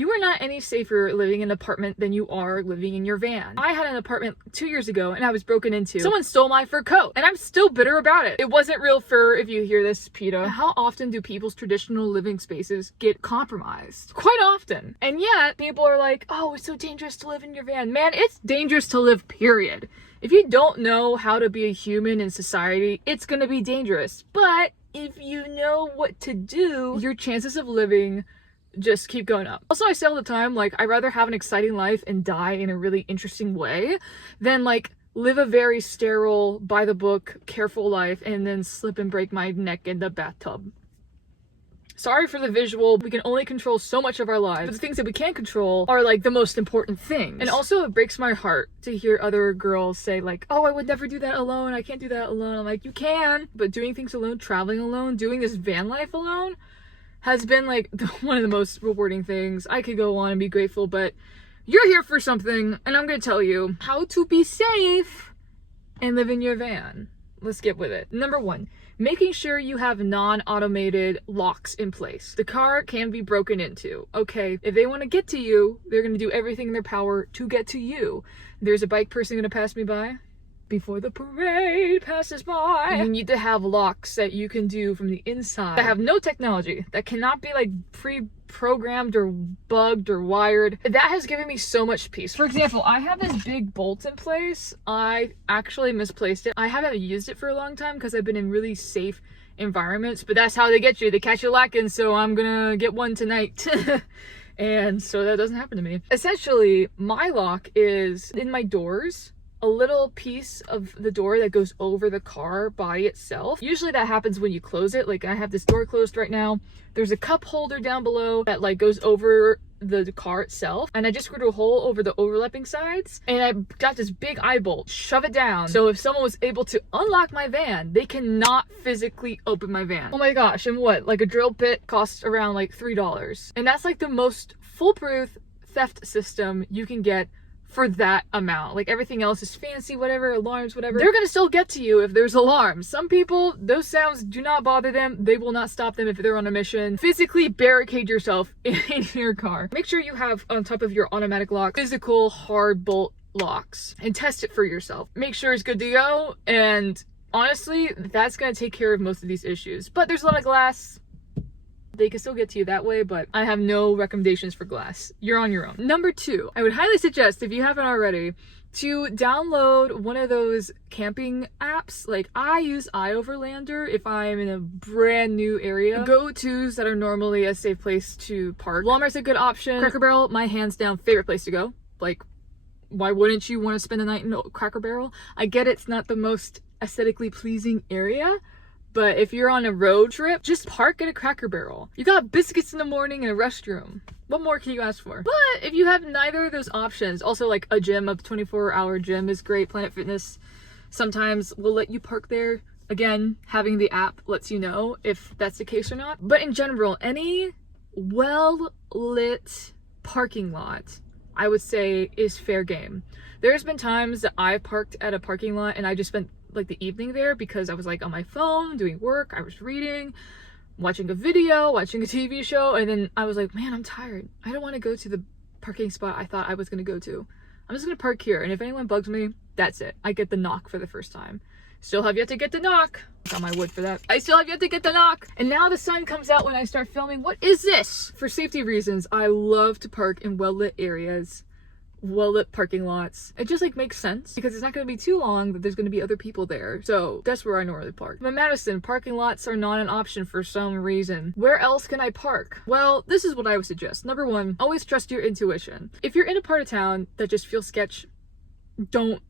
You are not any safer living in an apartment than you are living in your van. I had an apartment 2 years ago and I was broken into. Someone stole my fur coat and I'm still bitter about it. It wasn't real fur if you hear this, PETA. How often do people's traditional living spaces get compromised? Quite often. And yet people are like, oh, it's so dangerous to live in your van. Man, it's dangerous to live, period. If you don't know how to be a human in society, it's gonna be dangerous. But if you know what to do, your chances of living just keep going up. Also, I say all the time, like, I'd rather have an exciting life and die in a really interesting way than like live a very sterile, by the book, careful life and then slip and break my neck in the bathtub. Sorry for the visual. We can only control so much of our lives, but the things that we can't control are like the most important things. And also it breaks my heart to hear other girls say like, oh, I would never do that alone. I can't do that alone. I'm like, you can, but doing things alone, traveling alone, doing this van life alone has been like one of the most rewarding things. I could go on and be grateful, but you're here for something, and I'm gonna tell you how to be safe and live in your van. Let's get with it. Number one, making sure you have non-automated locks in place. The car can be broken into. Okay, if they want to get to you, they're gonna do everything in their power to get to you. There's a bike person gonna pass me by. Before the parade passes by, you need to have locks that you can do from the inside that have no technology, that cannot be like pre-programmed or bugged or wired. That has given me so much peace. For example, I have this big bolt in place. I actually misplaced it. I haven't used it for a long time because I've been in really safe environments, but that's how they get you. They catch you lacking, so I'm gonna get one tonight. And so that doesn't happen to me. Essentially, my lock is in my doors, a little piece of the door that goes over the car body itself. Usually that happens when you close it. Like I have this door closed right now. There's a cup holder down below that like goes over the car itself. And I just screwed a hole over the overlapping sides. And I got this big eye bolt, shove it down. So if someone was able to unlock my van, they cannot physically open my van. Oh my gosh, and what? Like a drill bit costs around like $3. And that's like the most foolproof theft system you can get for that amount. Like everything else is fancy, whatever, alarms, whatever. They're gonna still get to you if there's alarms. Some people, those sounds do not bother them. They will not stop them if they're on a mission. Physically barricade yourself in your car. Make sure you have on top of your automatic lock, physical hard bolt locks and test it for yourself. Make sure it's good to go. And honestly, that's gonna take care of most of these issues. But there's a lot of glass. They can still get to you that way, but I have no recommendations for glass. You're on your own. Number two, I would highly suggest, if you haven't already, to download one of those camping apps. Like I use iOverlander if I'm in a brand new area. Go-tos that are normally a safe place to park. Walmart's a good option. Cracker Barrel, my hands down favorite place to go. Like, why wouldn't you want to spend a night in Cracker Barrel? I get it's not the most aesthetically pleasing area, but if you're on a road trip, just park at a Cracker Barrel. You got biscuits in the morning and a restroom. What more can you ask for? But if you have neither of those options, also like a gym, a 24-hour gym is great. Planet Fitness sometimes will let you park there. Again, having the app lets you know if that's the case or not. But in general, any well-lit parking lot, I would say, is fair game. There's been times that I've parked at a parking lot and I just spent like the evening there because I was like on my phone doing work, I was reading, watching a video, watching a TV show, and then I was like, man, I'm tired. I don't want to go to the parking spot I thought I was going to go to. I'm just going to park here, and if anyone bugs me, that's it. I get the knock for the first time. Still have yet to get the knock. Got my wood for that. I still have yet to get the knock. And now the sun comes out when I start filming. What is this? For safety reasons, I love to park in well-lit areas, well-lit parking lots. It just like makes sense because it's not going to be too long that there's going to be other people there. So that's where I normally park. But Madison, parking lots are not an option for some reason. Where else can I park? Well, this is what I would suggest. Number one, always trust your intuition. If you're in a part of town that just feels sketch, don't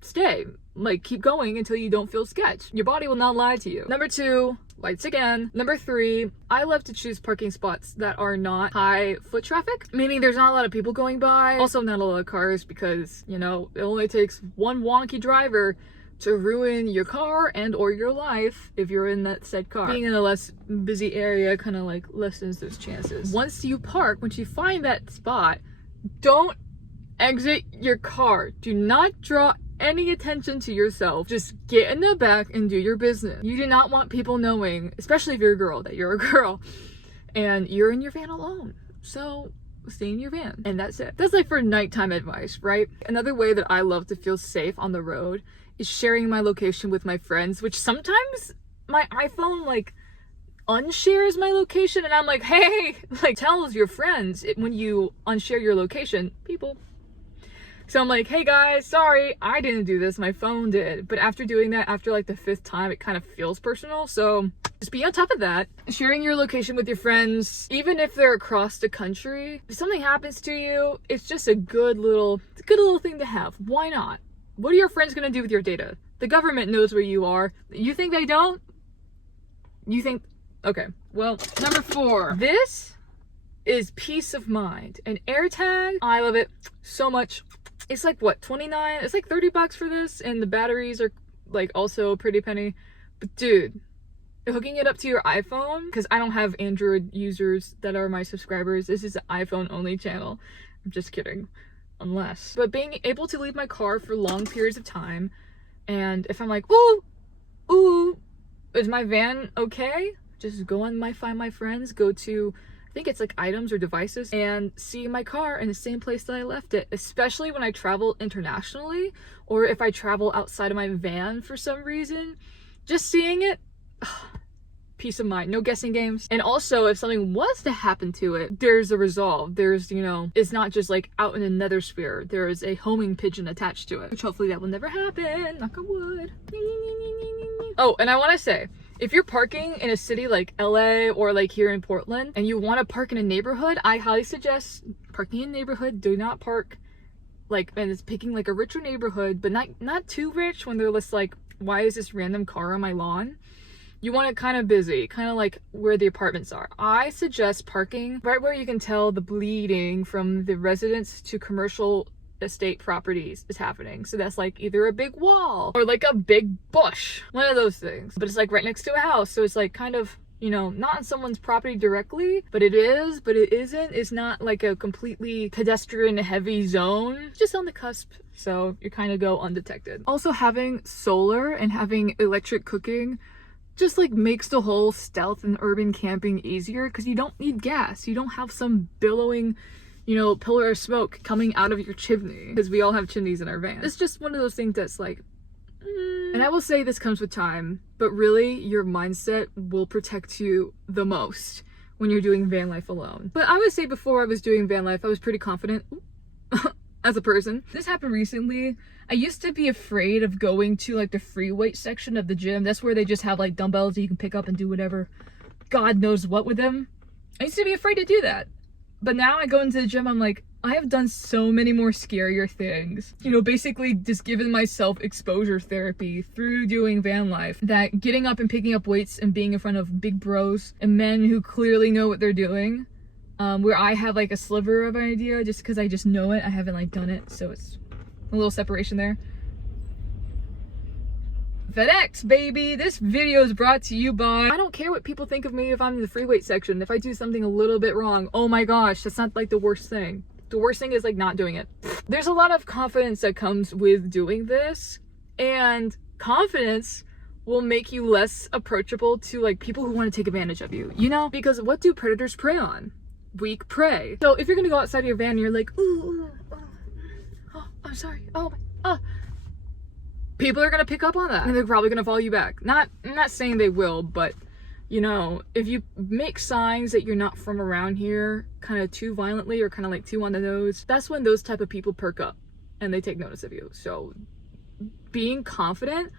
stay. Like, keep going until you don't feel sketch. Your body will not lie to you. Number two, lights again. Number three, I love to choose parking spots that are not high foot traffic, meaning there's not a lot of people going by. Also not a lot of cars because, you know, it only takes one wonky driver to ruin your car and or your life if you're in that said car. Being in a less busy area kind of like lessens those chances. Once you park, once you find that spot, don't exit your car. Do not draw any attention to yourself. Just get in the back and do your business. You do not want people knowing, especially if you're a girl, that you're a girl and you're in your van alone. So stay in your van. And that's it. That's like for nighttime advice, right? Another way that I love to feel safe on the road is sharing my location with my friends, which sometimes my iPhone like unshares my location, and I'm like, hey, like tells your friends when you unshare your location, people. So I'm like, hey guys, sorry, I didn't do this, my phone did. But after doing that, after like the 5th time, it kind of feels personal. So just be on top of that. Sharing your location with your friends, even if they're across the country, if something happens to you, it's just a good little thing to have. Why not? What are your friends gonna do with your data? The government knows where you are. You think they don't? You think, okay. Well, number 4, this is peace of mind. An AirTag, I love it so much. It's like what, 29? It's like 30 bucks for this, and the batteries are like also a pretty penny. But dude, hooking it up to your iPhone, because I don't have Android users that are my subscribers. This is an iPhone only channel. I'm just kidding. Unless. But being able to leave my car for long periods of time, and if I'm like, ooh, is my van okay? Just go on Find My Friends, go to, I think it's like items or devices, and see my car in the same place that I left it. Especially when I travel internationally, or if I travel outside of my van for some reason, just seeing it, peace of mind, no guessing games. And also, if something was to happen to it, there's a resolve. There's, you know, it's not just like out in another sphere. There is a homing pigeon attached to it, which hopefully that will never happen. Knock on wood. Oh, and I want to say, if you're parking in a city like LA or like here in Portland, and you want to park in a neighborhood, I highly suggest parking in a neighborhood. Do not park like, and it's picking like a richer neighborhood, but not too rich when they're just like, why is this random car on my lawn? You want it kind of busy, kind of like where the apartments are. I suggest parking right where you can tell the bleeding from the residence to commercial estate properties is happening. So that's like either a big wall or like a big bush, one of those things. But it's like right next to a house, so it's like kind of, you know, not on someone's property directly, but it is, but it isn't. It's not like a completely pedestrian heavy zone, it's just on the cusp, so you kind of go undetected. Also, having solar and having electric cooking just like makes the whole stealth and urban camping easier, because you don't need gas. You don't have some billowing, you know, pillar of smoke coming out of your chimney, because we all have chimneys in our van. It's just one of those things that's like, and I will say this comes with time, but really your mindset will protect you the most when you're doing van life alone. But I would say before I was doing van life, I was pretty confident as a person. This happened recently. I used to be afraid of going to like the free weight section of the gym. That's where they just have like dumbbells that you can pick up and do whatever God knows what with them. I used to be afraid to do that. But now I go into the gym, I'm like, I have done so many more scarier things. You know, basically just giving myself exposure therapy through doing van life, that getting up and picking up weights and being in front of big bros and men who clearly know what they're doing, where I have like a sliver of an idea just because I just know it. I haven't like done it, so it's a little separation there. FedEx, baby. This video is brought to you by, I don't care what people think of me if I'm in the free weight section. If I do something a little bit wrong, oh my gosh, that's not like the worst thing. The worst thing is like not doing it. There's a lot of confidence that comes with doing this, and confidence will make you less approachable to like people who want to take advantage of you, you know? Because what do predators prey on? Weak prey. So if you're gonna go outside of your van and you're like, ooh, oh, I'm sorry, people are gonna pick up on that and they're probably gonna follow you back. I'm not saying they will, but you know, if you make signs that you're not from around here kind of too violently or kind of like too on the nose, that's when those type of people perk up and they take notice of you. So being confident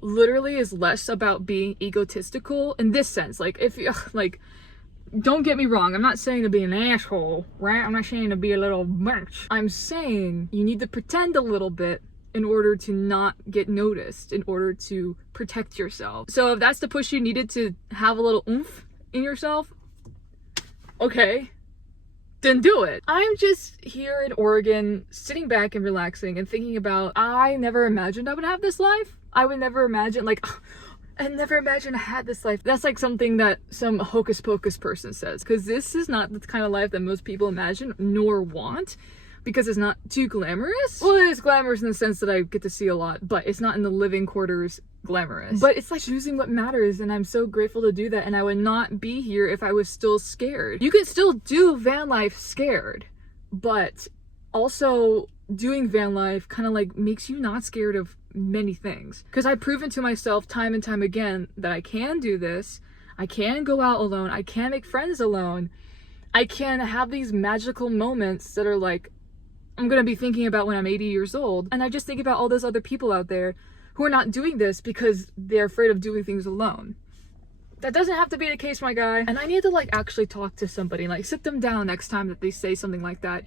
literally is less about being egotistical in this sense. Like if you like, don't get me wrong, I'm not saying to be an asshole, right? I'm not saying to be a little bitch. I'm saying you need to pretend a little bit in order to not get noticed, in order to protect yourself. So if that's the push you needed to have a little oomph in yourself, okay, then do it. I'm just here in Oregon, sitting back and relaxing and thinking about, I never imagined I would have this life. I would never imagine, like, I never imagined I had this life. That's like something that some hocus pocus person says, because this is not the kind of life that most people imagine nor want, because it's not too glamorous. Well, it is glamorous in the sense that I get to see a lot, but it's not in the living quarters glamorous. But it's like choosing what matters, and I'm so grateful to do that, and I would not be here if I was still scared. You can still do van life scared, but also doing van life kind of like makes you not scared of many things. Because I've proven to myself time and time again that I can do this. I can go out alone. I can make friends alone. I can have these magical moments that are like, I'm gonna be thinking about when I'm 80 years old. And I just think about all those other people out there who are not doing this because they're afraid of doing things alone. That doesn't have to be the case, my guy. And I need to like actually talk to somebody, like sit them down next time that they say something like that.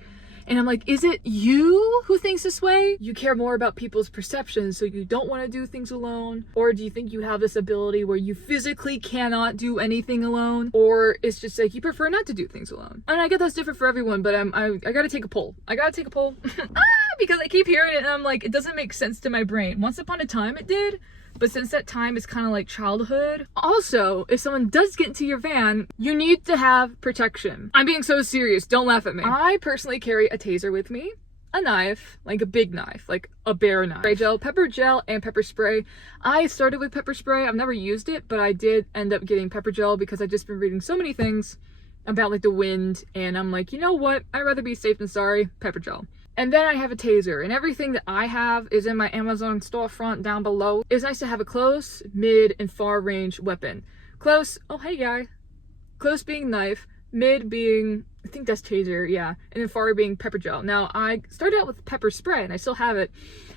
And I'm like, is it you who thinks this way? You care more about people's perceptions, so you don't want to do things alone? Or do you think you have this ability where you physically cannot do anything alone? Or it's just like you prefer not to do things alone? And I get that's different for everyone, but I gotta take a poll. I gotta take a poll. Because I keep hearing it and I'm like, it doesn't make sense to my brain. Once upon a time it did, but since that time is kind of like childhood. Also, if someone does get into your van, you need to have protection. I'm being so serious, don't laugh at me. I personally carry a taser with me, a knife, like a big knife, like a bear knife, spray gel, pepper gel, and pepper spray. I started with pepper spray. I've never used it, but I did end up getting pepper gel because I've just been reading so many things about like the wind, and I'm like, you know what? I'd rather be safe than sorry, pepper gel. And then I have a taser, and everything that I have is in my Amazon storefront down below. It's nice to have a close, mid, and far range weapon. Close, oh hey guy. Close being knife, mid being, I think that's taser, yeah. And then far being pepper gel. Now, I started out with pepper spray, and I still have it.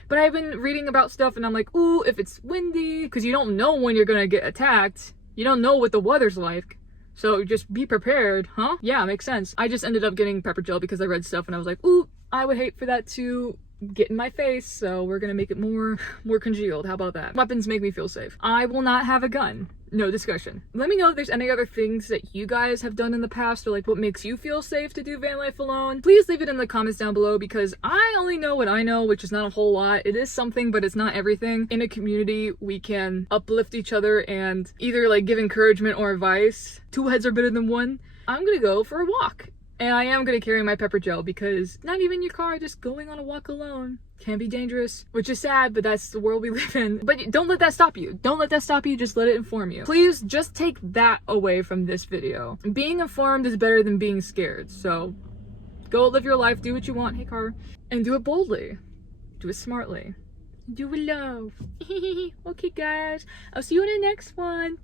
But I've been reading about stuff, and I'm like, ooh, if it's windy, because you don't know when you're gonna get attacked. You don't know what the weather's like. So just be prepared, huh? Yeah, makes sense. I just ended up getting pepper gel because I read stuff, and I was like, ooh, I would hate for that to get in my face, so we're gonna make it more congealed. How about that? Weapons make me feel safe. I will not have a gun. No discussion. Let me know if there's any other things that you guys have done in the past, or like what makes you feel safe to do van life alone. Please leave it in the comments down below, because I only know what I know, which is not a whole lot. It is something, but it's not everything. In a community, we can uplift each other and either like give encouragement or advice. Two heads are better than one. I'm gonna go for a walk. And I am going to carry my pepper gel because not even your car, just going on a walk alone can be dangerous, which is sad, but that's the world we live in. But don't let that stop you. Don't let that stop you. Just let it inform you. Please just take that away from this video. Being informed is better than being scared. So go live your life, do what you want, hey car, and do it boldly. Do it smartly. Do it with love. Okay guys, I'll see you in the next one.